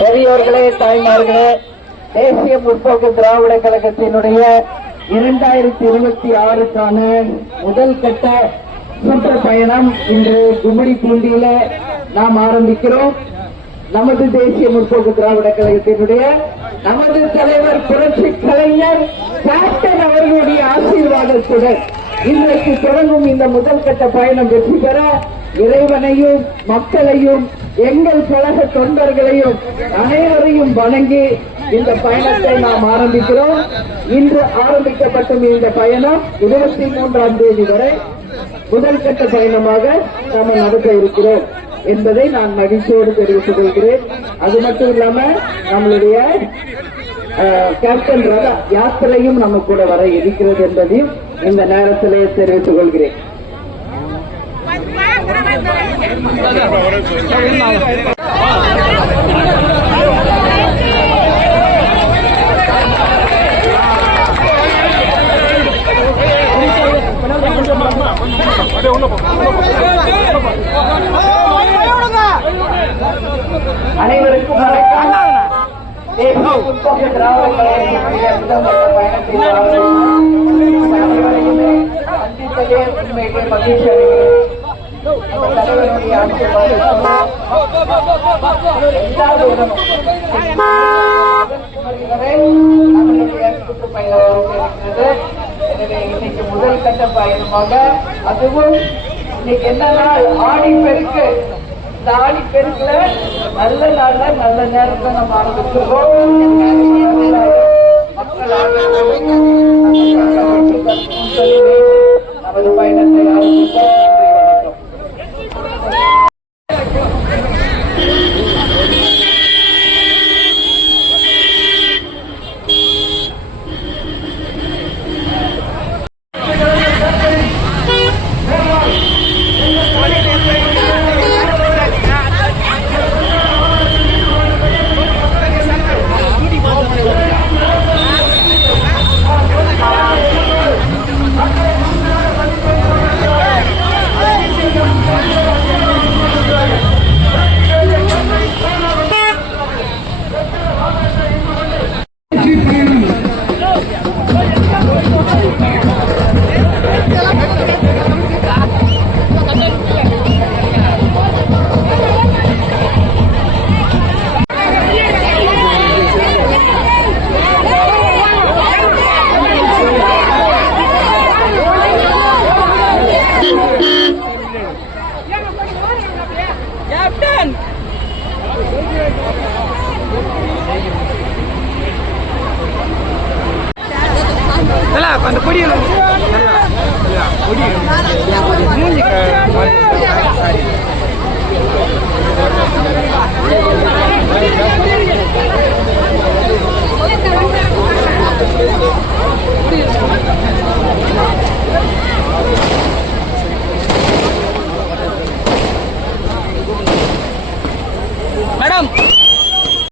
பெரியோர்களே, தாய்மார்களே, தேசிய முற்போக்கு திராவிட கழகத்தினுடைய 2026க்கான முதல் கட்ட சுற்றுப்பயணம் இன்று கும்மிடிப்பூண்டியில நாம் ஆரம்பிக்கிறோம். நமது தேசிய முற்போக்கு திராவிட கழகத்தினுடைய நமது தலைவர் புரட்சி கலைஞர் கேப்டன் அவர்களுடைய ஆசீர்வாதத்துடன் இன்றைக்கு தொடங்கும் இந்த முதல் கட்ட பயணம் வெற்றி பெற இறைவனையும் மக்களையும் எங்கள் கழக தொண்டர்களையும் அனைவரையும் வணங்கி இந்த பயணத்தை நாம் ஆரம்பிக்கிறோம். இன்று ஆரம்பிக்கப்பட்டும் இந்த பயணம் 23ஆம் தேதி வரை முதல் கட்ட பயணமாக நாம் நடத்த இருக்கிறோம் என்பதை நான் மகிழ்ச்சியோடு தெரிவித்துக் கொள்கிறேன். அது மட்டும் இல்லாம நம்மளுடைய கேப்டன் ரத யாத்திரையும் நம்ம கூட வர இருக்கிறது என்பதையும் இந்த நேரத்திலே தெரிவித்துக் கொள்கிறேன். அனைவருக்கும் மகிழ்ச்சி இன்னைக்கு முதல் கட்ட பயணமாக, அதுவும் இன்னைக்கு என்ன நாள்? ஆடி பெருக்கு. இந்த ஆடி பெருக்குல நல்ல நாள்ல நல்ல நேரத்தை நம்ம ஆரம்பிச்சிருக்கோம். மக்கள் நமது பயணத்தை ஆரம்பித்தோம். அந்த கொடி கொடி மூஞ்சி சாரி மேடம்